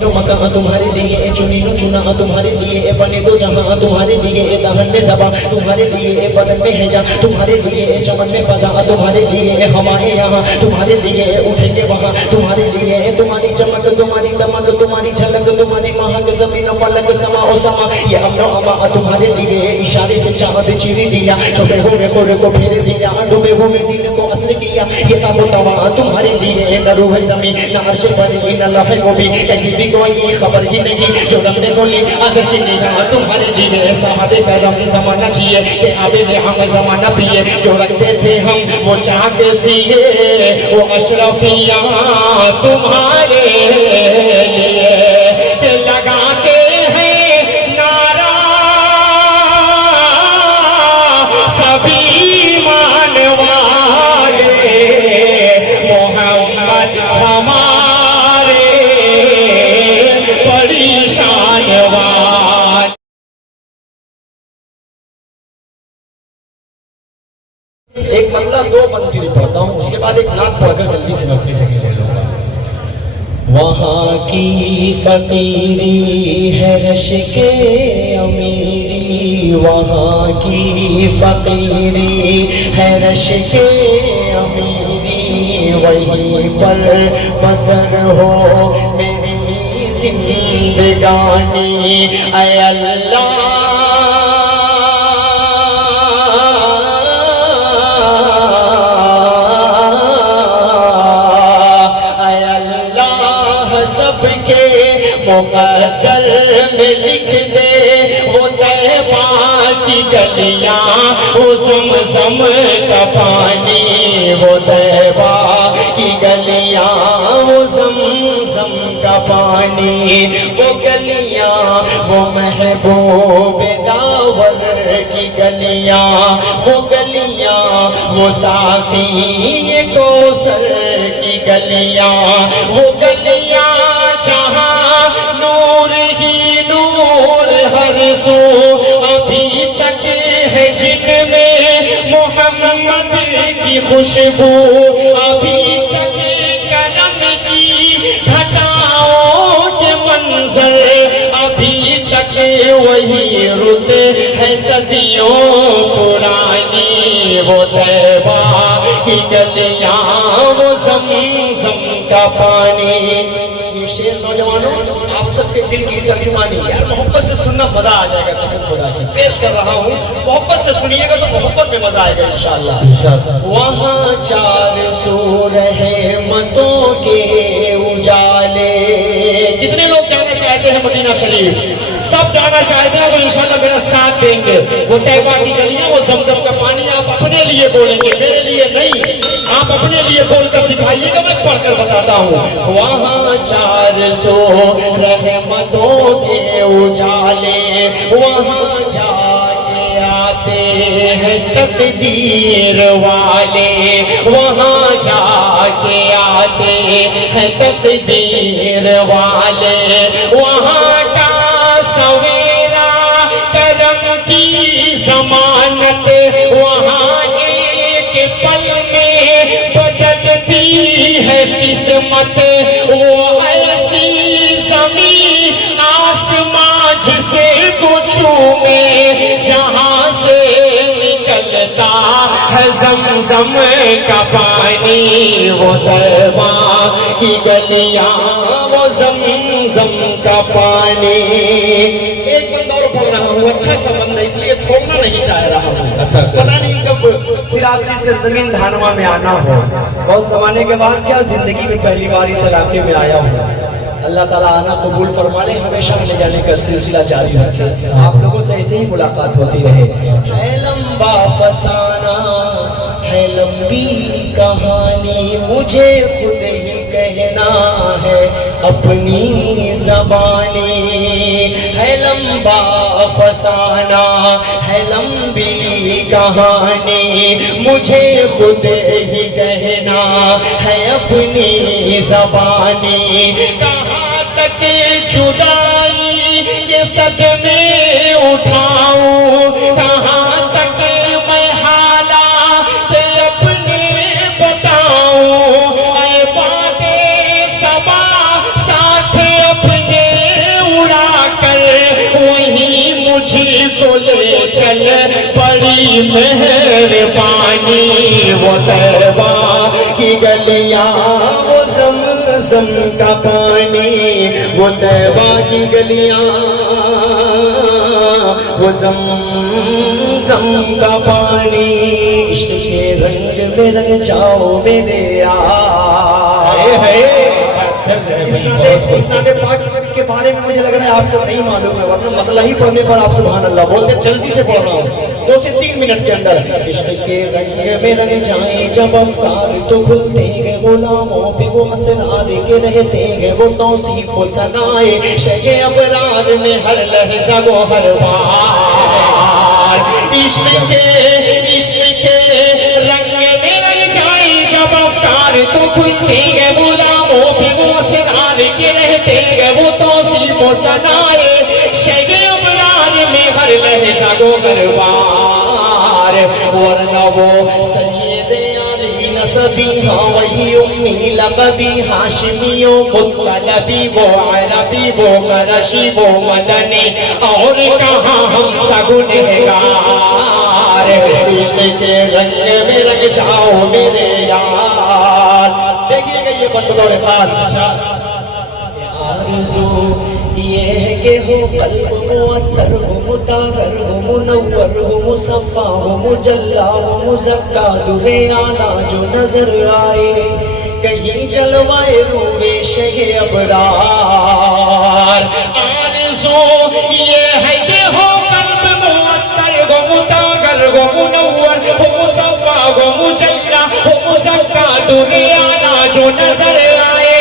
मकान तुम्हारे लिए चुनी चुना तुम्हारे लिए बने दो जहां तुम्हारे लिए दहन में ज़बां तुम्हारे लिए बदन में है जा तुम्हारे लिए चमन में फजा तुम्हारे लिए हमारे यहाँ तुम्हारे लिए उठेंगे वहाँ तुम्हारे लिए तुम्हारी चमक तुम्हारी दमक तुम्हारी झलक तुम्हारी महक जमीन फलक समा ओ समा ये अमरो अमा तुम्हारे लिए इशारे से चाँद चीर दिया छुपे हुए कोरे को फेर दिया डूबे हुए दिल को असर किया ये ताबो तवा तुम्हारे लिए न रूह ज़मीन न अर्श पर न लौह को भी कहीं भी कोई खबर ही नहीं जो रब ने बोली अजर की निगाह तुम्हारे लिए साहबे करम जमाना चाहिए कि आबे में हम जमाना पिए जो रखते थे हम वो चाहते सीए वो अशरफिया तुम्हारे लिए कि लगाते हैं नारा सभी मानवाले मोहम्मद हमारे एक मतलब दो मंजिल पढ़ता हूँ उसके बाद एक नात पढ़कर जल्दी से नफसी जगह ले लूंगा। वहाँ की फकीरी है रश के अमीरी वहाँ की फकीरी है रश के अमीरी वहीं पर बसर हो मेरी जिंदगानी ऐ अल्लाह सबके मुक़द्दर में लिख दे वो तैबा की गलियां वो ज़मज़म का पानी वो तैबा की गलियां वो ज़मज़म का पानी वो गलियां वो महबूब दावर की गलियां वो साफ़ी कौसर की गलियां वो गलियां जहां नूर ही नूर हर सो अभी तक है जिनमें मोहम्मद की खुशबू अभी तक करम की घटाओं के मंजर अभी तक वही रुत है सदियों पुरानी वो तैबा की गलियां वो ज़मज़म का पानी। ये शेर नौजवानों आप सबके दिल की तर्जुमानी यार मोहब्बत से सुनना मजा आ जाएगा कसम खुदा की पेश कर रहा हूँ मोहब्बत से सुनिएगा तो मोहब्बत में मजा आएगा इंशाअल्लाह। वहाँ 400 रहमतों के उजाले कितने लोग जाना चाहते हैं मदीना शरीफ सब जाना चाहते हैं तो इंशाअल्लाह मेरा साथ देंगे। वो तैबा की गलियां वो ज़मज़म का पानी आप अपने लिए बोलेंगे मेरे लिए नहीं आप अपने लिए बोलकर दिखाइएगा मैं पढ़कर बताता हूँ। वहाँ 400 रहमतों के उजाले वहाँ जाके आते हैं तकदीर वाले वहाँ जाके आते हैं तकदीर वाले वहाँ का सवेरा करम की जमानत वहाँ एक पल में बदलती है किस्मत वो ऐसी ज़मीन आसमां जिसे कुछू में जहाँ से निकलता है ज़मज़म का पानी वो तैबा की गलियां वो ज़मज़म का पानी। एक बंदा और पढ़ रहा हूँ अच्छा संबंध है इसलिए छोड़ना नहीं चाह रहा हूँ पता नहीं कब बिरादरी से जमीन धानवा में आना हो बहुत जमाने के बाद क्या जिंदगी में पहली बार इस इलाके में आया हूँ। अल्लाह ताला आना कबूल फरमा ले हमेशा ले जाने का सिलसिला जारी रखे आप लोगों से ऐसे ही मुलाकात होती रहे। है लंबा फसाना है लंबी कहानी मुझे खुद ही कहना है अपनी ज़बानी है लंबा फसाना है लंबी कहानी मुझे खुद ही कहना है अपनी ज़बानी। कहाँ तक जुदाई के सदमे उठाऊं कहाँ तक मैं हालात अपने बताऊं ऐ बातें सबा साथ अपने लहर पानी वो तैबा की गलियां, वो ज़मज़म का पानी वो तैबा की गलियां, वो ज़मज़म का पानी। इश्क के रंग में रंग जाओ मेरे यार। इस्नादे पाक के बारे में मुझे लग रहा है आपको नहीं मालूम है, वरना मतला ही पढ़ने पर आप सुभान अल्लाह बोलते। जल्दी से पढ़ रहा हूँ 2 से 3 मिनट के अंदर। इश्क के रंग में रंग जाए जब अफ्तार तो खुलते गए, गुलामों पे वो असरार के रहते गए, वो तौसीफ को सनाए शगे अबरार में हर लहजा वो हर बार। इश्क के रंग में रंग जाए जब अफ्तार तो खुलते गए, गुलामों पे वो असरार के रहते गए, वो तौसीफ को सनाए शगे अबरार में हर लहजा वो हर बार। वरना वो सैयदे आली नसबी हाँ वही उम्मी लबी हाशिमियों मुत्तलबी, वो अरबी वो करशी वो मदनी, और कहाँ हम सगुनहगार। इश्क के रंग में रंग जाओ मेरे यार। देखिएगा ये बंदौर खास आरज़ू ये है कि हो कल्ब मुअत्तर हो, मुतागर हो, मुनव्वर हो, मुसफ़ा हो, मुजल्ला हो, मुज़क्का, दुरे आला जो नजर आए, कहीं जलवाए रूबे शगे अबरार। आरज़ू ये है कि हो कल्ब मुअत्तर हो, मुतागर हो, मुनव्वर हो, मुसफ़ा हो, मुजल्ला हो, मुज़क्का, दुरे आला जो नजर आए,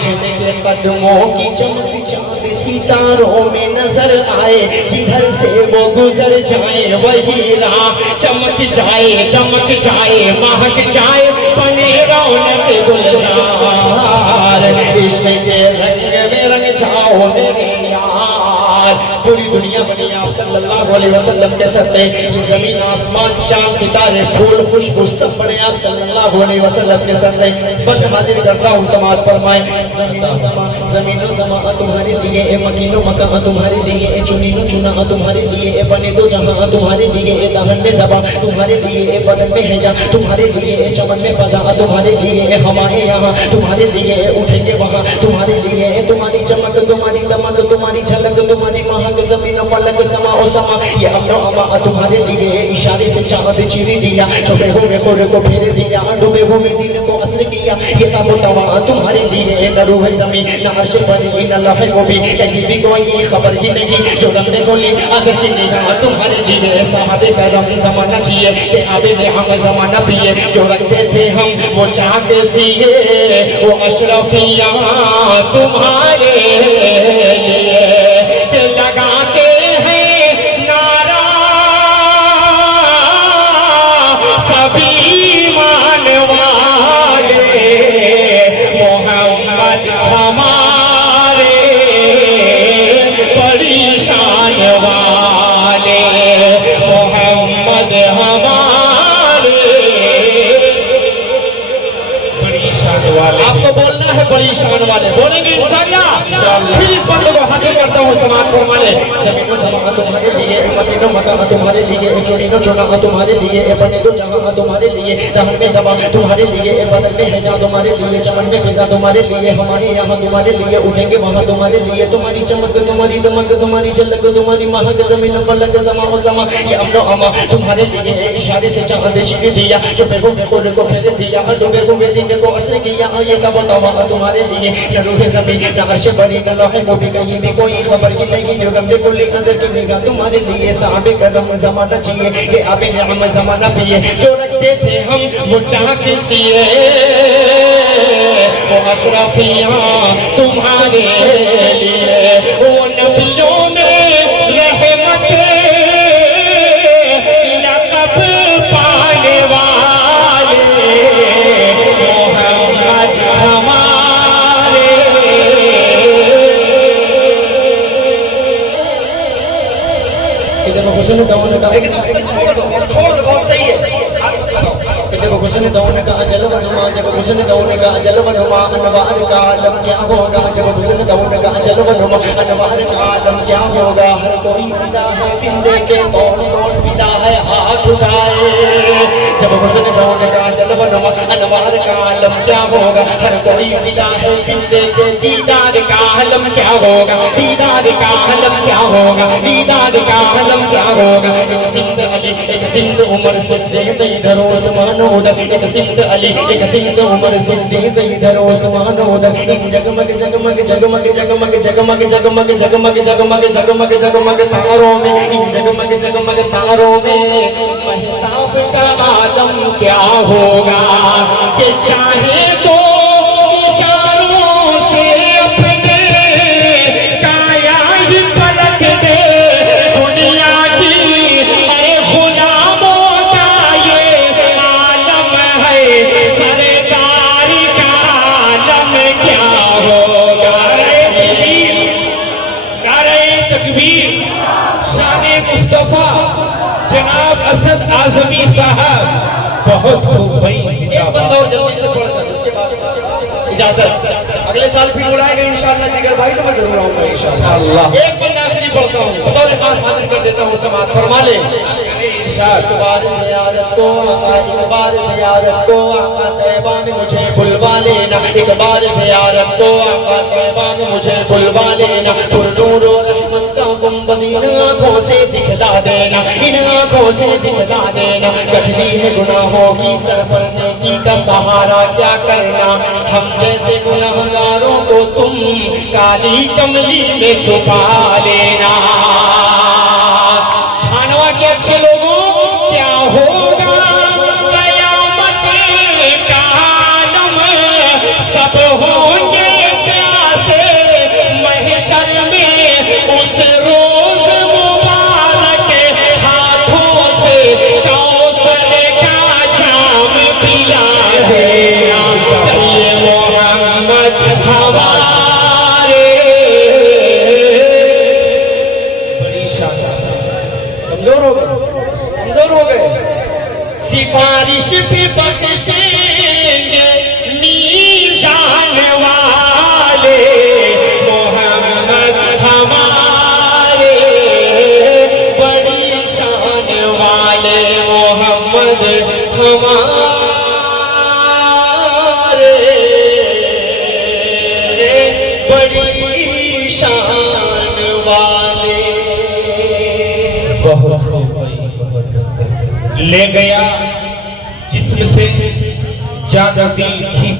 जिनके कदमों की चमक चांद सितारों में नजर आए, जिधर से वो गुजर जाए वही राह चमक जाए, दमक जाए, महक जाए, बने रौनक गुलजार। इश्क के रंग में रंग जाओ मेरे यार। पूरी दुनिया बनी आप सल्लल्लाहु अलैहि वसल्लम के सत्ते, ये जमीन आसमान चांद सितारे फूल खुशबू सब बने आप सल्लल्लाहु अलैहि वसल्लम के सत्ते। बस हाजिर करता हूँ समाज फरमाए। ज़मीनो समा तुम्हारे लिए, ए मकीनो मकान तुम्हारे लिए, ए चुनीनो चुना तुम्हारे लिए, ए बने दो जहां तुम्हारे लिए, ए दहन में ज़बा तुम्हारे लिए, ए बदन में हैजा तुम्हारे लिए, ए चमन में फजा तुम्हारे लिए, ए हवाएं यहाँ तुम्हारे लिए, उठेंगे वहाँ तुम्हारे लिए, तुम्हारी चमक तुम्हारी दमक तुम्हारी झलक तुम्हारी महक, ज़मीन फलक समा ओ समा ये अमनो अमा तुम्हारे लिए। इशारे से चाँद चीर दिया, छुपे हुए खुद को फेर दिया, डूबे हुए दिन को असर किया, ये तब तवा तुम्हारे लिए। न रूह ज़मीन न अर्श पर न लौह को भी कहीं भी कोई खबर ही नहीं, जो रखने को ली आखिर की निगाह तुम्हारे लिए। साहबे करम ज़माना चाहिए कि आबे ने हम ज़माना पिए, जो रखते थे हम वो चाहते सिए, वो अशरफिया तुम्हारे लिए लगाते हैं नारा सभी मानवाले, मोहम्मद हमारे बड़ी शान वाले, मोहम्मद हमारे बड़ी शान वाले। आपको बोलना है बड़ी शान वाले, बोलेंगे इंशाअल्लाह। फिर इस बंदे को हाजिर करता हूँ समाज फरमाने। ज़मीनो समा तुम्हारे लिए, मकीनो मकान तुम्हारे लिए, चुनीनो चुना तुम्हारे लिए, बने दो जहां तुम्हारे लिए, दहन में ज़बा तुम्हारे लिए, बदन में हैजा तुम्हारे लिए, चमन में फिजा तुम्हारे लिए, हमारे यहाँ तुम्हारे लिए, उठेंगे वहाँ तुम्हारे लिए। तुम्हारी चमक तुम्हारी दमक तुम्हारी झलक तुम्हारी महक, ज़मीन फलक समा ओ समा ये अमनो अमा तुम्हारे लिए। इशारे से चाँद चीर दिया, छुपे हुए खुद को फेर दिया, डूबे हुए दिन को असर किया, ये तब तवा तुम्हारे लिए। न रूह ज़मीन न अर्श बरी न लौह को भी कहीं भी कोई खबर ही नहीं, जो रंग कुल्ली नजर की निगाह तुम्हारे लिए। साहबे करम ज़माना चाहिए ये आबे निअम ज़माना पिए, जो रखते थे हम वो चाह के सिए, वो अशरफिया तुम्हारे लिए। वो नबियों में रहमत लक़ब पाने वाले, मोहम्मद हमारे। इधर मैं हुसैन का छोड़ दो बहुत सही है। हुस्न दौन का जल बनुमा, जब हुस्न दौन का जल बनुमा, अनवार का आलम क्या होगा, जब हुस्न दौन का जल बनुमा, अनवार का आलम क्या होगा। हर कोई फिदा है बिंदे के, कौन कौन फिदा है हाथ उठाए। जब हुस्न दौन का जल बनुमा, अनवार का आलम क्या होगा। हर कोई फिदा है बिंदे के, दीदार का आलम क्या होगा, दीदार का आलम क्या होगा, दीदार का आलम क्या होगा। एक सिंध अली, एक सिंध उमर सिद्दीक़ इधर उस्मान उधर, एक सिंध अली, एक सिंध उमर सिद्दीक़ इधर उस्मान उधर। जगमग जगमग जगमग जगमग जगमग जगमग जगमग जगमग जगमग जगमग तारों में, इन जगमग जगमग तारों में महताब का आलम क्या होगा। कि चाहे तो इशारों से अपने काया ही पलट दे दुनिया की। अरे गुलामों का ये आलम है, सरदारी का आलम क्या होगा। नारे तकबीर, शान मुस्तफा जनाब असद आजमी साहब, बहुत खूब भाई। एक बंदा और जल्दी से पढ़कर उसके बाद इजाजत। अगले साल फिर बुलाएंगे इंशाअल्लाह जिगर भाई, तो मैं जरूर आऊंगा इंशाअल्लाह। एक बंदा आखिरी पढ़ता हूँ, बतौर खास हाजिर कर देता हूँ, समाज फरमा ले। एक बार ज़ियारत को आका, एक बार ज़ियारत को आका तैबा में मुझे बुलवा लेना। एक बार ज़ियारत को आका तैबा में मुझे बुलवा लेना। पुरनूर और रहमत का गुंबद इन आँखों से दिखला देना, इन आँखों से दिखला देना। गठरी है गुनाहों की सरफर नेकी का सहारा क्या करना। हम जैसे गुनहगारों को तुम काली कमली में छुपा लेना। खानवा के अच्छे लोगों क्या होगा कयामत का आलम। सब होंगे प्यासे महशर में उस रोज मुबारक। हाथों से कौसर का जाम पिला देना। ये मोहम्मद हमारे। बड़ी शान, कमजोर हो गए, कमजोर हो गए। सिफारिश भी बख्शेंगे मीज़ान वाले, मोहम्मद हमारे बड़ी शान वाले, मोहम्मद हमारे बड़ी शान वाले। बहुत खूब भाई, बहुत। ले गया जिस्म से जान दिल खींच